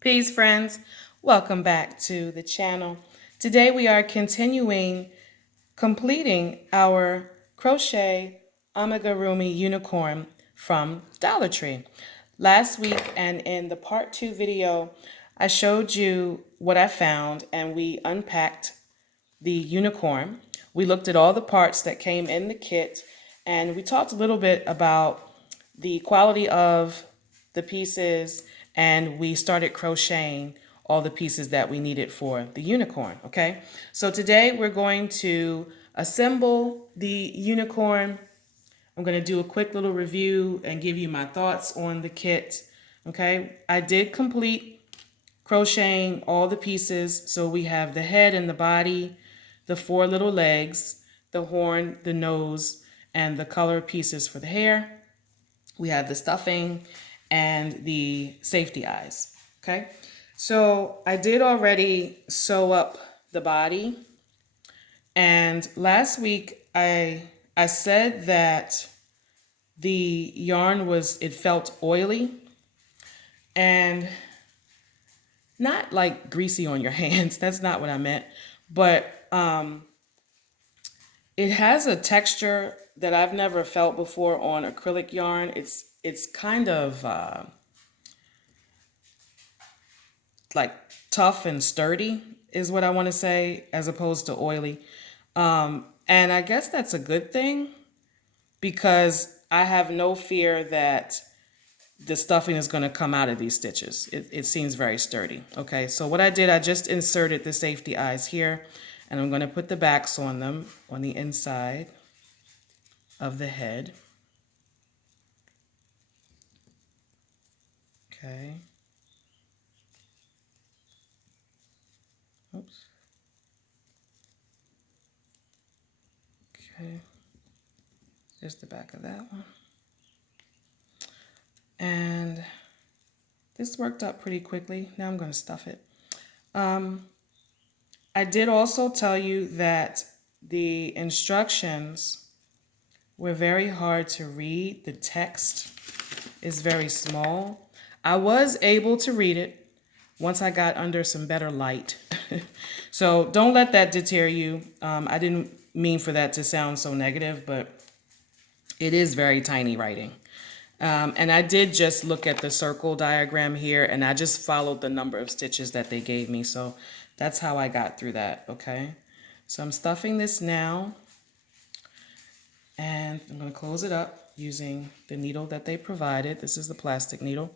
Peace, friends. Welcome back to the channel. Today we are completing our crochet amigurumi unicorn from Dollar Tree. Last week and in the part 2 video, I showed you what I found and we unpacked the unicorn. We looked at all the parts that came in the kit and we talked a little bit about the quality of the pieces, and we started crocheting all the pieces that we needed for the unicorn. Okay, so today we're going to assemble the unicorn. I'm going to do a quick little review and give you my thoughts on the kit. Okay, I did complete crocheting all the pieces. So we have the head and the body, the 4 little legs, the horn, the nose, and the color pieces for the hair. We have the stuffing and the safety eyes. Okay, so I did already sew up the body, and last week I said that the yarn it felt oily and not like greasy on your hands. That's not what I meant, but it has a texture that I've never felt before on acrylic yarn. It's kind of like tough and sturdy is what I want to say, as opposed to oily. And I guess that's a good thing because I have no fear that the stuffing is going to come out of these stitches. It seems very sturdy. Okay, so what I did, I just inserted the safety eyes here, and I'm going to put the backs on them on the inside of the head. Okay. Oops. Okay. There's the back of that one. And this worked out pretty quickly. Now I'm going to stuff it. I did also tell you that the instructions were very hard to read. The text is very small. I was able to read it once I got under some better light. So don't let that deter you. I didn't mean for that to sound so negative, but it is very tiny writing. And I did just look at the circle diagram here, and I just followed the number of stitches that they gave me. So that's how I got through that, okay? So I'm stuffing this now, and I'm going to close it up using the needle that they provided. This is the plastic needle.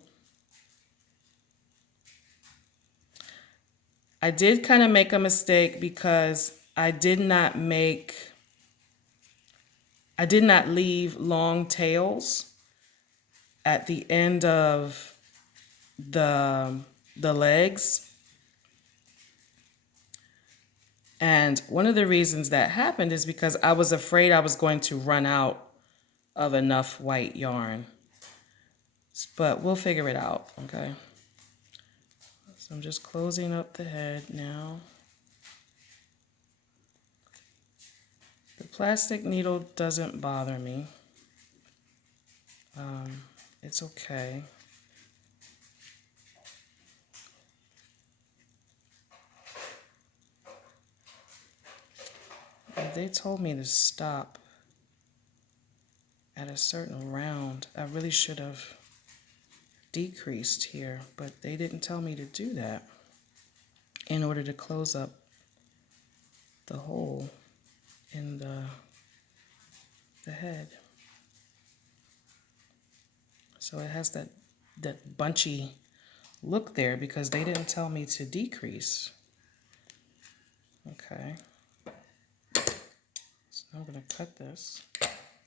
I did kind of make a mistake because I did not leave long tails at the end of the legs. And one of the reasons that happened is because I was afraid I was going to run out of enough white yarn. But we'll figure it out, okay? So I'm just closing up the head now. The plastic needle doesn't bother me. It's okay. They told me to stop at a certain round. I really should have decreased here, but they didn't tell me to do that in order to close up the hole in the head. So it has that bunchy look there because they didn't tell me to decrease. Okay. So I'm going to cut this.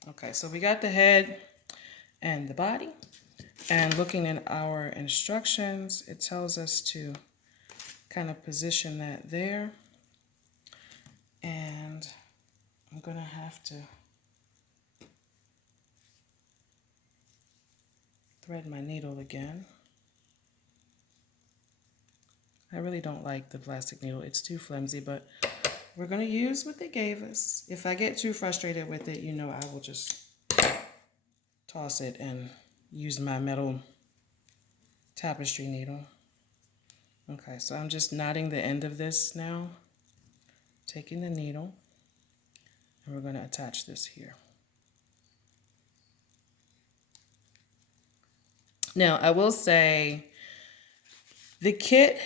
Okay, so we got the head and the body. And looking at our instructions, it tells us to kind of position that there. And I'm going to have to thread my needle again. I really don't like the plastic needle. It's too flimsy, but we're going to use what they gave us. If I get too frustrated with it, you know, I will just toss it and use my metal tapestry needle. Okay, so I'm just knotting the end of this now, taking the needle, and we're going to attach this here. Now, I will say the kit,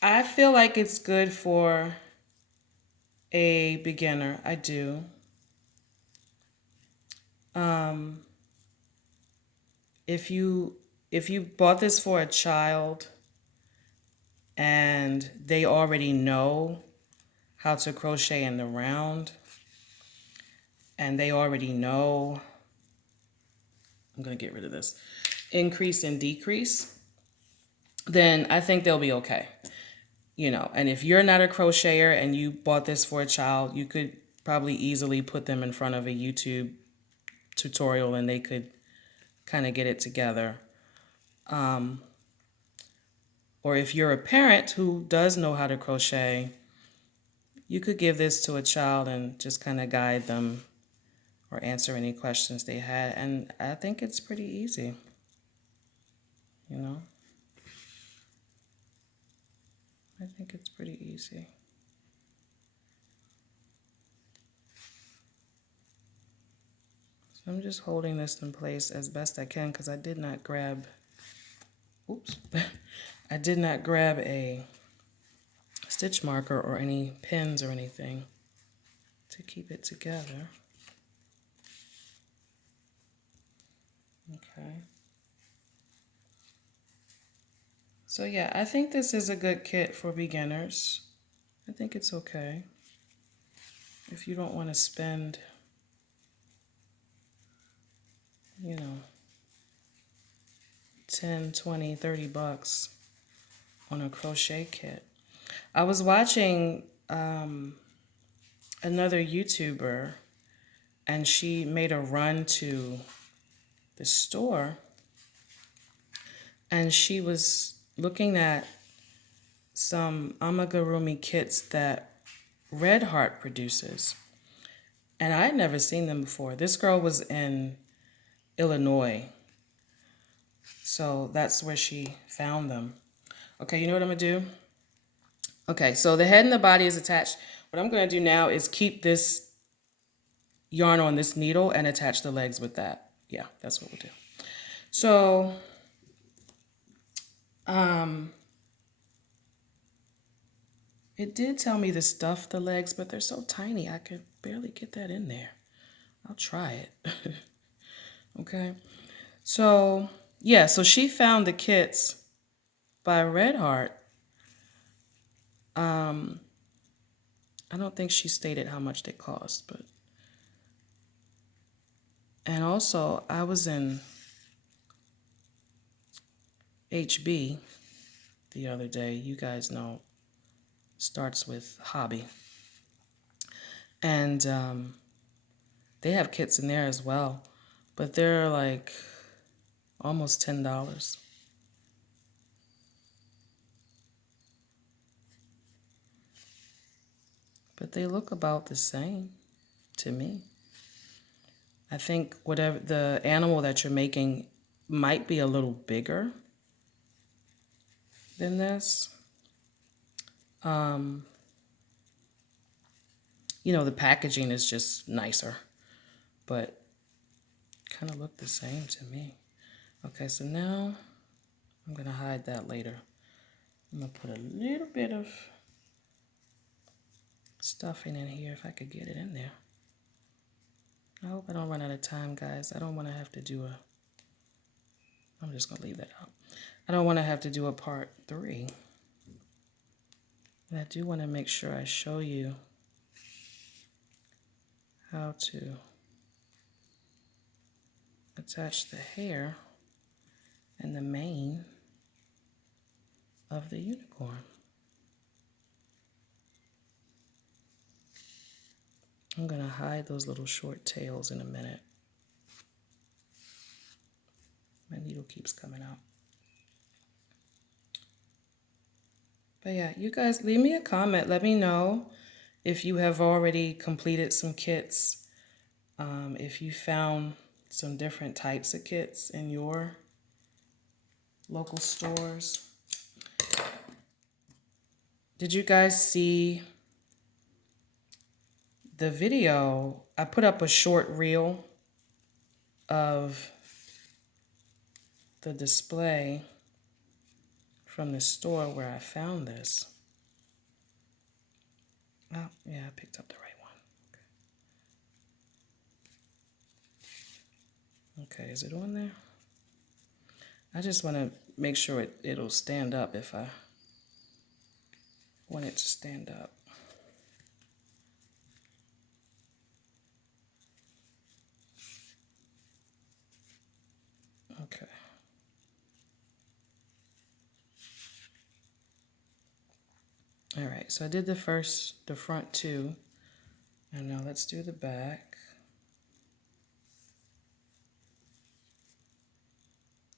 I feel like it's good for a beginner. I do. If you bought this for a child and they already know how to crochet in the round and they already know, I'm going to get rid of this, increase and decrease, then I think they'll be okay. You know, and if you're not a crocheter and you bought this for a child, you could probably easily put them in front of a YouTube tutorial and they could kind of get it together. Or if you're a parent who does know how to crochet, you could give this to a child and just kind of guide them or answer any questions they had. And I think it's pretty easy, you know. I think it's pretty easy. So I'm just holding this in place as best I can because I did not grab, oops, I did not grab a stitch marker or any pins or anything to keep it together. Okay. So yeah, I think this is a good kit for beginners. I think it's okay. If you don't want to spend, you know, 10, 20, 30 bucks on a crochet kit. I was watching another YouTuber and she made a run to the store and she was looking at some amigurumi kits that Red Heart produces. And I had never seen them before. This girl was in Illinois. So that's where she found them. Okay, you know what I'm going to do? Okay, so the head and the body is attached. What I'm going to do now is keep this yarn on this needle and attach the legs with that. Yeah, that's what we'll do. So, it did tell me to stuff the legs, but they're so tiny, I could barely get that in there. I'll try it. Okay. So, yeah, so she found the kits by Red Heart. I don't think she stated how much they cost, but. And also, I was in HB the other day. You guys know, starts with hobby. And they have kits in there as well, but they're like almost $10. But they look about the same to me. I think whatever the animal that you're making might be a little bigger than this. You know, the packaging is just nicer, but kind of look the same to me. Okay, so now I'm going to hide that later. I'm going to put a little bit of stuffing in here if I could get it in there. I hope I don't run out of time, guys. I don't want to have to do a... I'm just going to leave that out. I don't want to have to do a part 3. And I do want to make sure I show you how to attach the hair and the mane of the unicorn. I'm going to hide those little short tails in a minute. My needle keeps coming out. But yeah, you guys leave me a comment. Let me know if you have already completed some kits. If you found some different types of kits in your local stores. Did you guys see the video? I put up a short reel of the display from the store where I found this. Oh, yeah, I picked up the right one. Okay, is it on there? I just want to make sure it'll stand up if I want it to stand up. Okay. All right, so I did the front two, and now let's do the back.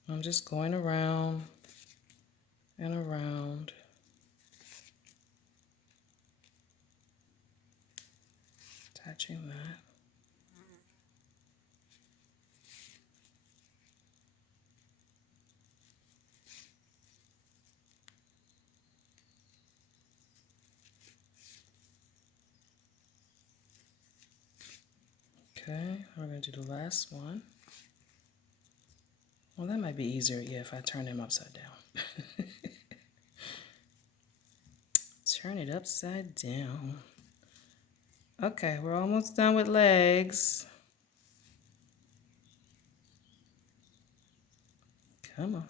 I'm just going around and around. Attaching that. Okay, we're going to do the last one. Well, that might be easier, yeah, if I turn them upside down. Turn it upside down. Okay, we're almost done with legs. Come on.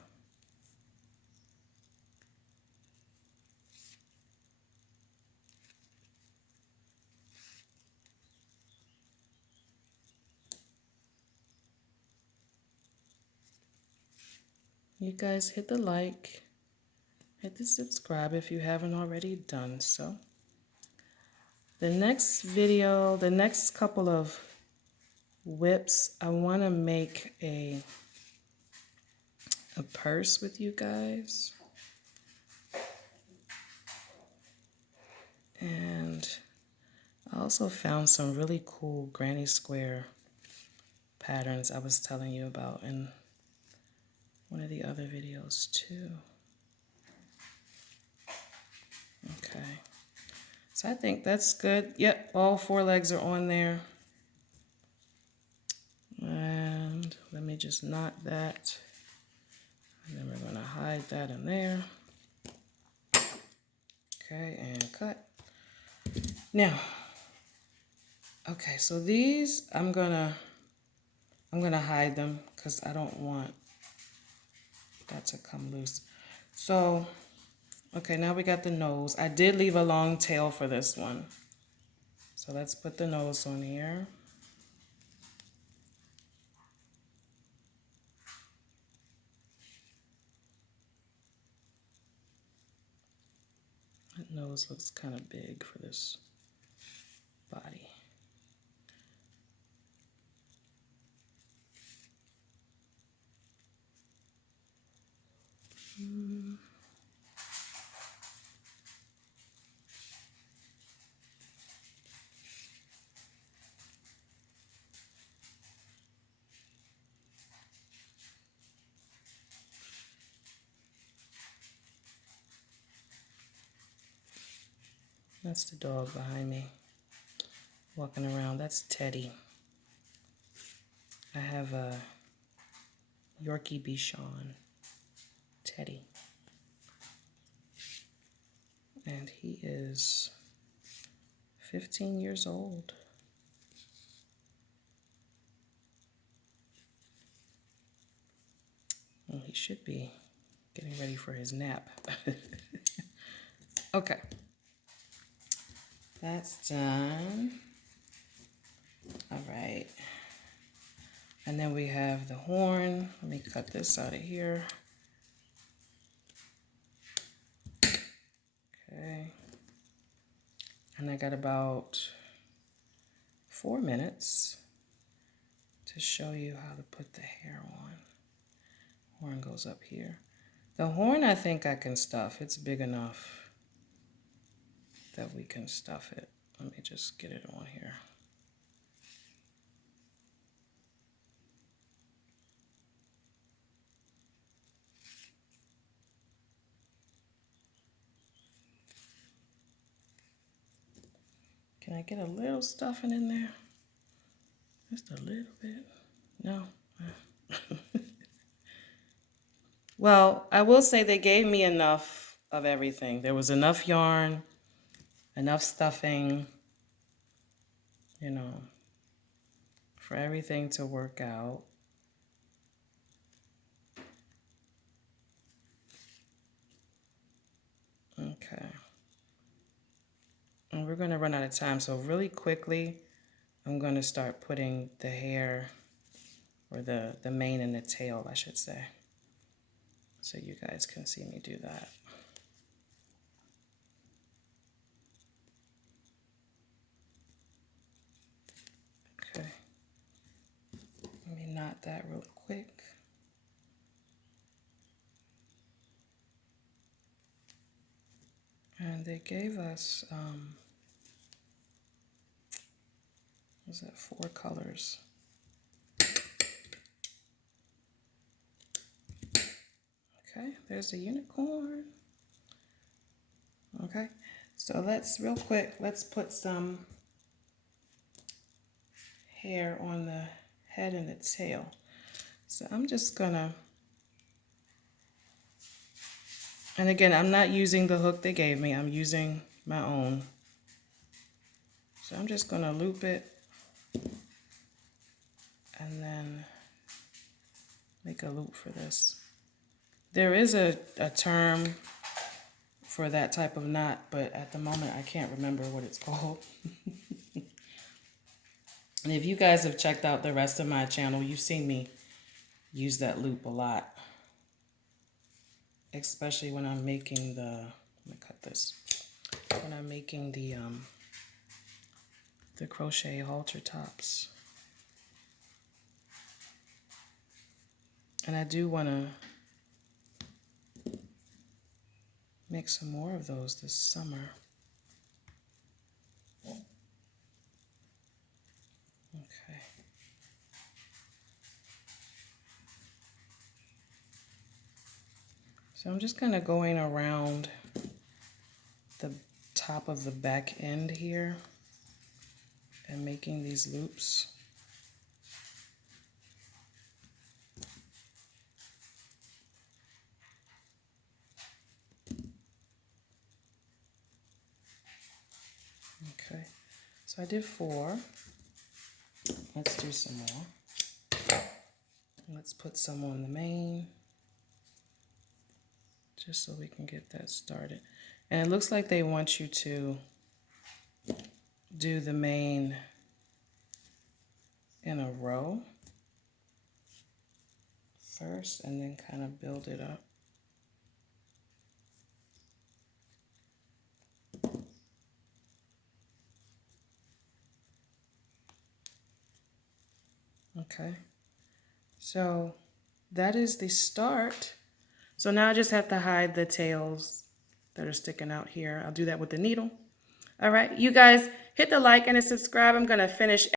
You guys hit the like, hit the subscribe if you haven't already done so. The next video, the next couple of whips, I want to make a purse with you guys. And I also found some really cool granny square patterns I was telling you about in one of the other videos too. Okay, so I think that's good. Yep, all 4 legs are on there. And let me just knot that. And then we're going to hide that in there. Okay, and cut. Now, okay, so these I'm gonna hide them because I don't want that to come loose. So, okay, now we got the nose. I did leave a long tail for this one. So let's put the nose on here. That nose looks kind of big for this body. That's the dog behind me walking around. That's Teddy. I have a Yorkie Bichon, Teddy. And he is 15 years old. Well, he should be getting ready for his nap. Okay. That's done. All right. And then we have the horn. Let me cut this out of here. Okay. And I got about 4 minutes to show you how to put the hair on. Horn goes up here. The horn I think I can stuff. It's big enough that we can stuff it. Let me just get it on here. Can I get a little stuffing in there? Just a little bit. No. Well, I will say they gave me enough of everything. There was enough yarn, enough stuffing, you know, for everything to work out. Okay. And we're going to run out of time. So really quickly, I'm going to start putting the hair, or the mane and the tail, I should say, so you guys can see me do that. Okay. Let me knot that real quick. And they gave us, was that 4 colors? Okay, there's a unicorn. Okay, so let's, real quick, let's put some hair on the head and the tail. So I'm just gonna, and again, I'm not using the hook they gave me, I'm using my own. So I'm just gonna loop it and then make a loop for this. There is a term for that type of knot, but at the moment I can't remember what it's called. And if you guys have checked out the rest of my channel, you've seen me use that loop a lot. Especially when I'm making the, let me cut this. When I'm making the crochet halter tops. And I do want to make some more of those this summer. Okay. So I'm just kind of going around the top of the back end here and making these loops. Okay, so I did 4. Let's do some more. Let's put some on the mane, just so we can get that started. And it looks like they want you to do the mane in a row first and then kind of build it up. Okay, so that is the start. So now I just have to hide the tails that are sticking out here. I'll do that with the needle. All right, you guys hit the like and the subscribe. I'm gonna finish